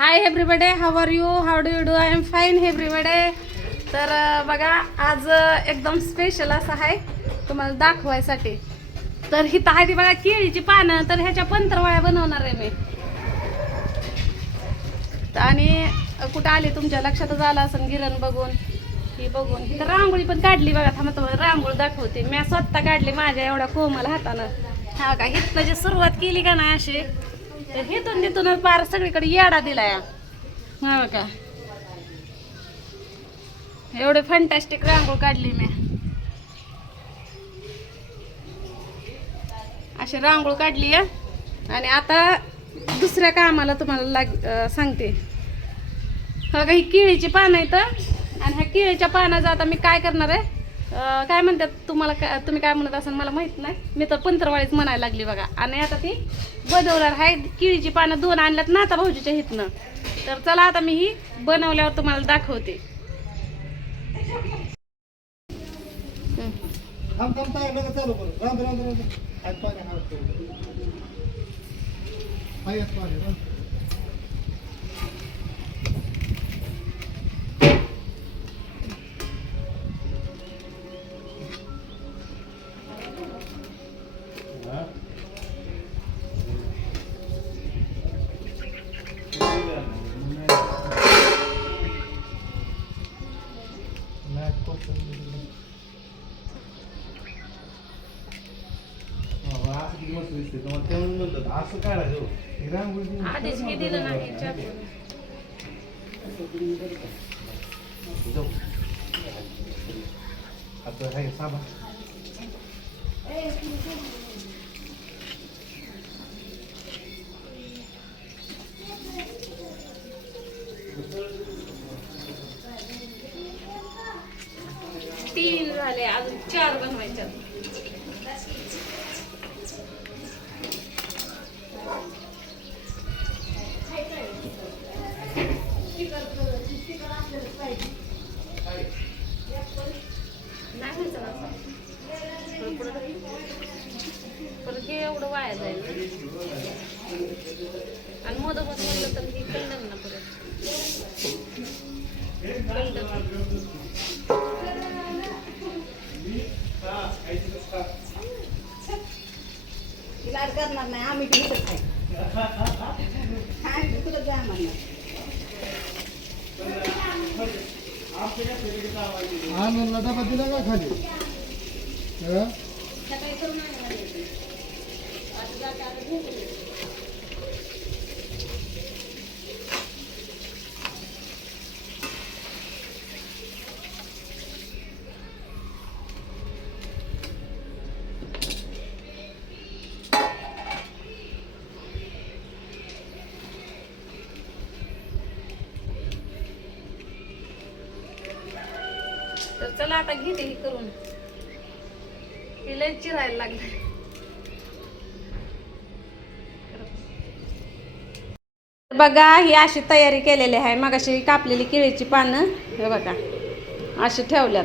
High एव्हरीबडे, how are you, how do you do? I am fine एव्हरीबडे. तर बघा आज एकदम स्पेशल असं आहे तुम्हाला दाखवायसाठी. तर ही आहे ती बघा केळीची पानं. तर ह्याच्या पंतरवळ्या बनवणार आहे मी. आणि कुठं आली तुमच्या लक्षातच आलं असं गिरण बघून, ही बघून. ही तर रांगोळी पण काढली बघा. थांबा तुम्हाला रांगोळी दाखवते. मी स्वतः काढली माझ्या एवढ्या कोमल हातानं. हा का, हिथनं जी सुरुवात केली का नाही अशी, तर हिथून तिथूनच पार सगळीकडे येडा दिलाय. हा का, एवढे फंटॅस्टिक रांगोळ काढली मी. अशी रांगोळ काढली आहे. आणि आता दुसऱ्या कामाला तुम्हाला सांगते. हा का, ही केळीची पानं आहेत. आणि ह्या केळीच्या पानाचं आता मी काय करणार आहे, काय म्हणतात तुम्हाला, तुम्ही काय म्हणत असाल मला माहित नाही. मी तर पंतरवाळीच म्हणायला लागली बघा. आणि आता ती बनवणार आहे. केळीची पानं 2 आणल्यात ना आता भाऊजीच्या हितनं. तर चला आता मी ही बनवल्यावर तुम्हाला दाखवते. आधीच हे दिलं नाही तीन झाले, अजून 4 बनवायच्या. परत हे एवढं वाया जाईल आणि मोदक म्हटलं तर हे कळलं ना परत. लाड करणार नाही आम्ही तुला द्या म्हणणार. डबा दिला का खाली? तर चला आता घेते ही करून. ही लय चिरायला लागले. बघा ही अशी तयारी केलेली आहे. मग अशी कापलेली केळीची पानं हे बघा अशी ठेवल्यात.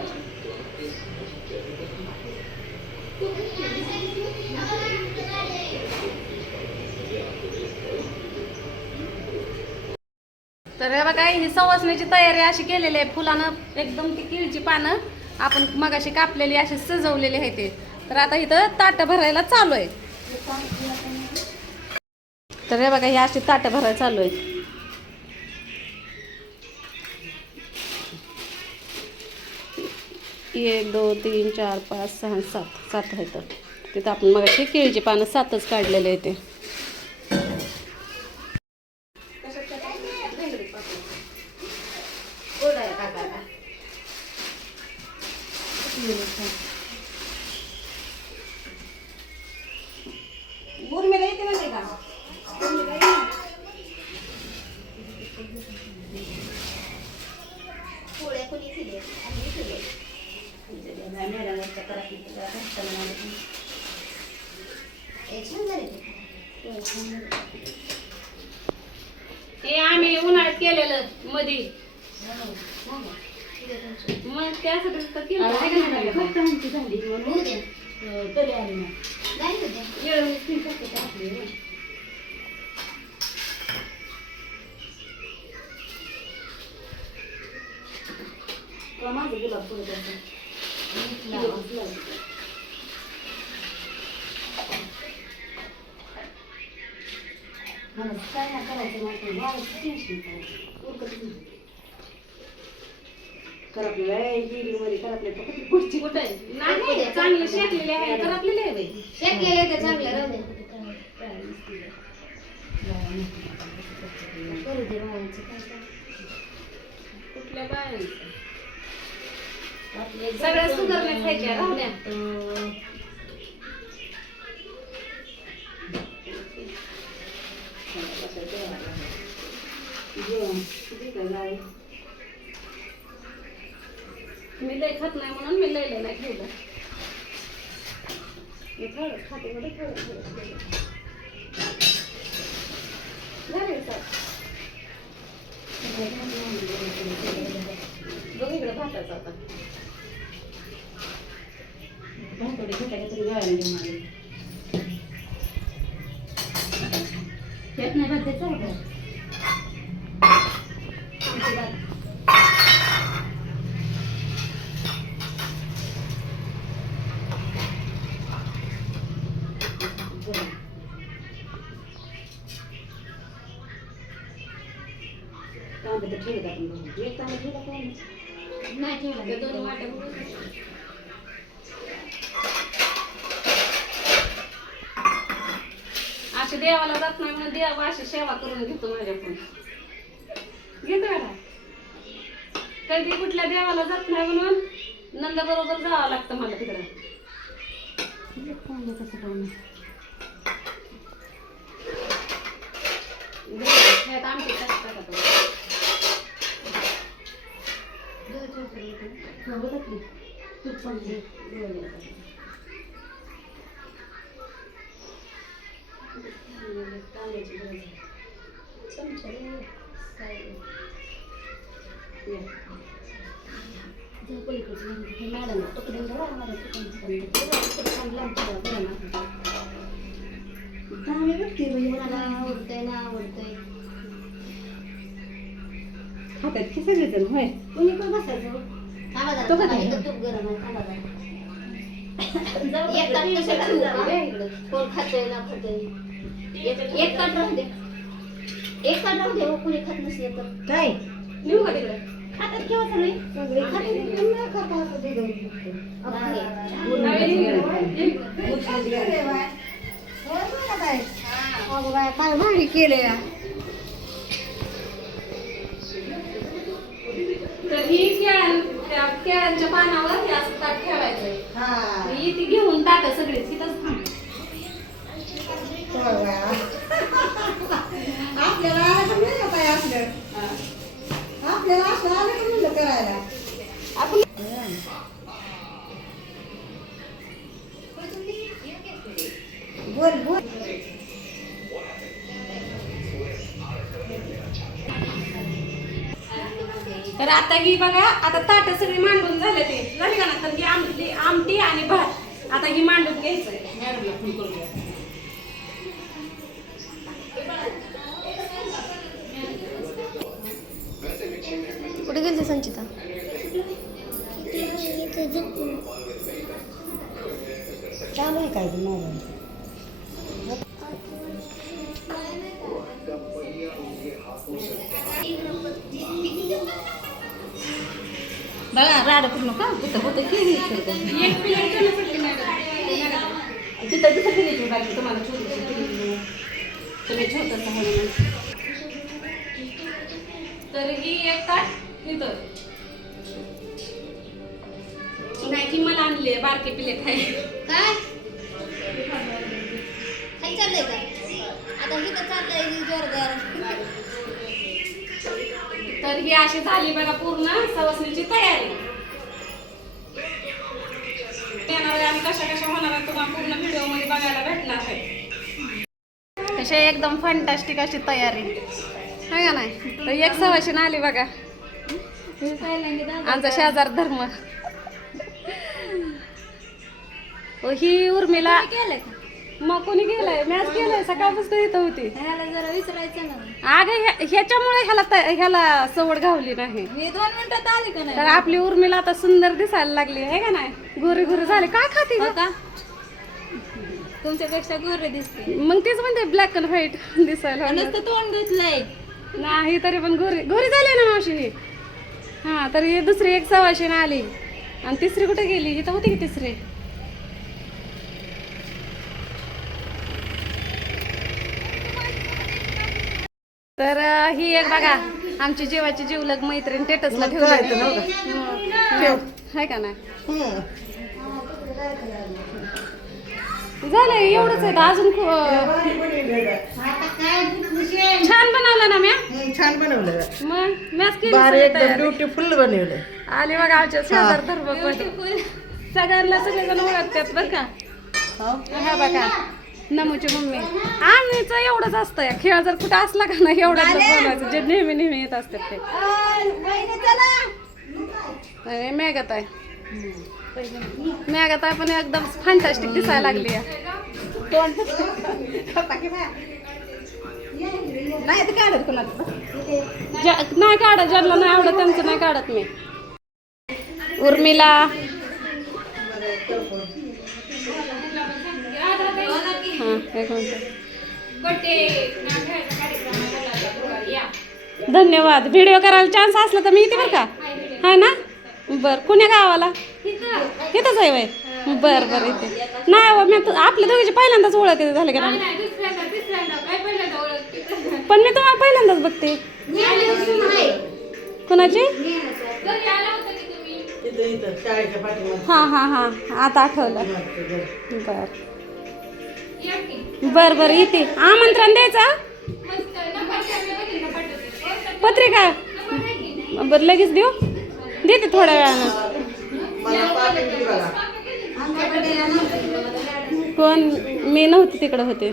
तर हे बघा ही सवासण्याची तयारी अशी केलेली आहे. फुलानं एकदम ती केळीची पानं आपण मगाशी कापलेली अशी सजवलेली आहे ते. तर आता इथं ताट भरायला चालू आहे. तर हे बघा ही अशी ताट भरायला चालू आहे. 1 2 3 4 5 6 7 आहे. तर तिथं आपण मगाशी केळीची पानं 7च काढलेले आहे ते. उर्मिला येते माहिती का? पोळ्या कोणी केल्या? आम्ही केल्या. ते आम्ही उन्हाळ्यात केलेलं मधी. मग त्यासाठी तर केलं तरी आली ना. माझं गुलाब फुलत असतं. मला काय नाही करायचं नव्हतं. मला टेन्शन उरकतच नाही. करपलेलं आहे, मध्ये करपलेलं फक्त पुढची कुठं आहे? नाही चांगले शेकलेले आहे तर आपलेले आहे बाई. शेकलेले तर चांगलं राहू दे. करू दे बाळांचं काय काय. कुठल्या बायांचं? सगळ्या सुधारण्या खायच्या राहण्या. मी लय खात नाही म्हणून मी लय नाही ठेवलं. मी थोडं खाते थोडं झाले सर. बघ इकडे भाताचं आता. भातोडी घटायला तरी गाळायला घेऊन आले. त्यात नाही भातायचं आहे का? तांबे तर ठेवले आपण बघू. एक तांबे ठेवला काय नाही ठेवला. त्या दोन वाट्या बघू. अशी देवाला जात नाही म्हणून देव अशी सेवा करून घेतो माझ्याकडून. घेतो मॅडम. कधी कुठल्या देवाला जात नाही म्हणून नंदा बरोबर जावं लागतं मला तिकडं. कसं पाहुणे आमची मॅडम मला आवडतंय ना आवडतंय. खातात की सगळेजण होय. कोणी पण बसायचं तो कसा आहे? तूप गरम आहे थांबा एक ताट कशाला ठेवू का? कोण खातंय ना खातंय एक ताट राहू दे. एक ताट राहू दे. हो कोणी खात नसेल तर काय निघू का तिकडे? खातात किंवा सगळे सगळे खातात खाता असं दे काय भारी केले. तर ही केळ्यांच्या पानावर हे असं ताट ठेवायचंय. ही ती घेऊन टाका सगळे तिथंच थांब. आपल्याला आलं तर नाही काय असलं. आपल्याला असं आलं तर म्हणलं करायला आपण बोल बोल. तर आता ही बघा आता ताट सगळी मांडून झाले ते झाली का ना. तर ही आमटी आणि भात आता ही मांडून घ्यायचंय. मॅडमला फोन करूया. कुठे गेलते संचिता? चालू आहे काय मोबाईल? बघा राड पूर्ण का होतं होतं की एक प्लेट करण्यासाठी मॅडम तिथं तिथं केली बाकी तुम्हाला छोटी तुम्ही छोटंसं आहे म्हणून. तर ही एक ताट इथं नाही की मला आणली आहे बारके प्लेट आहे. काय खाली चाललंय का? आता ही तर चाललंय जोरदार. तर ही अशी झाली बघा पूर्ण सवसणीची तयारी. येणार आहे आणि कशा कशा होणार आहे तुम्हाला पूर्ण व्हिडिओ मध्ये बघायला भेटणार आहे. तशी एकदम फंटास्टिक अशी तयारी आहे का नाही. तर एक सवाशीन आली बघा आमचा शेजार धर्म. ही उर्मिला मग कोणी गेलंय मॅच केलंय सकाळपासून इथं होती. ह्याला जरा विचारायचं ना. अगं ह्याच्यामुळे ह्याला सवड घावली नाही. मी 2 मिनिटात आली का नाही? तर आपली उर्मिला आता सुंदर दिसायला लागली आहे का नाही. गोरी गोरी झाली काय खाते हो गं? का? तुमच्यापेक्षा गोरे दिसते. मग तेच म्हणते ब्लॅक अँड व्हाईट दिसायला लागलं. नुसतं तोंड घेतलंय. नाही तरी पण गोरी गोरी झाली ना मावशी ही. हा तर ही दुसरी एक सवाशीने आली आणि तिसरी कुठे गेली? इथं होती की तिसरी. तर ही एक बघा आमची जीवाची जीवलग मैत्रीण टेटसला ठेवली आहे का नाही. झालंय एवढंच आहे अजून छान बनवलं ना म्या. छान बनवलं मग मॅच भारी केली एकदम ब्युटीफुल बनवलं. आले बघा आमच्या शेजार धर्म सगळ्यांना सगळेजण ओळखतात बरं का. हा बघा नमूची मम्मी आम्हीच एवढंच असतं खेळ जर कुठं असला का नाही एवढंच बोलायचं जे नेहमी नेहमी येत असतात ते. मेघत आहे मेघत आहे पण एकदम फॅन्टास्टिक दिसायला लागली आहे. नाही काढत कोणाचं नाही काढत ज्यांना नाही आवडत त्यांचं नाही काढत मी. उर्मिला हां एक मिनिट. धन्यवाद. व्हिडिओ करायला चान्स असला तर मी येते बरं का. हा ना बरं कुण्या गावाला इथंच आहे वय. बरं बरं इथे नाही हो मी आपल्या दोघीची पहिल्यांदाच ओळख झालं का नाही. पण मी तुम्हाला पहिल्यांदाच बघते. कुणाची शाळेच्या पाठीमागे हां हां हां आता आठवलं. बरं बरं येते. आमंत्रण द्यायचं पत्रिका बरं लगेच देऊ देते थोड्या वेळानं. कोण मी नव्हते तिकडे होते.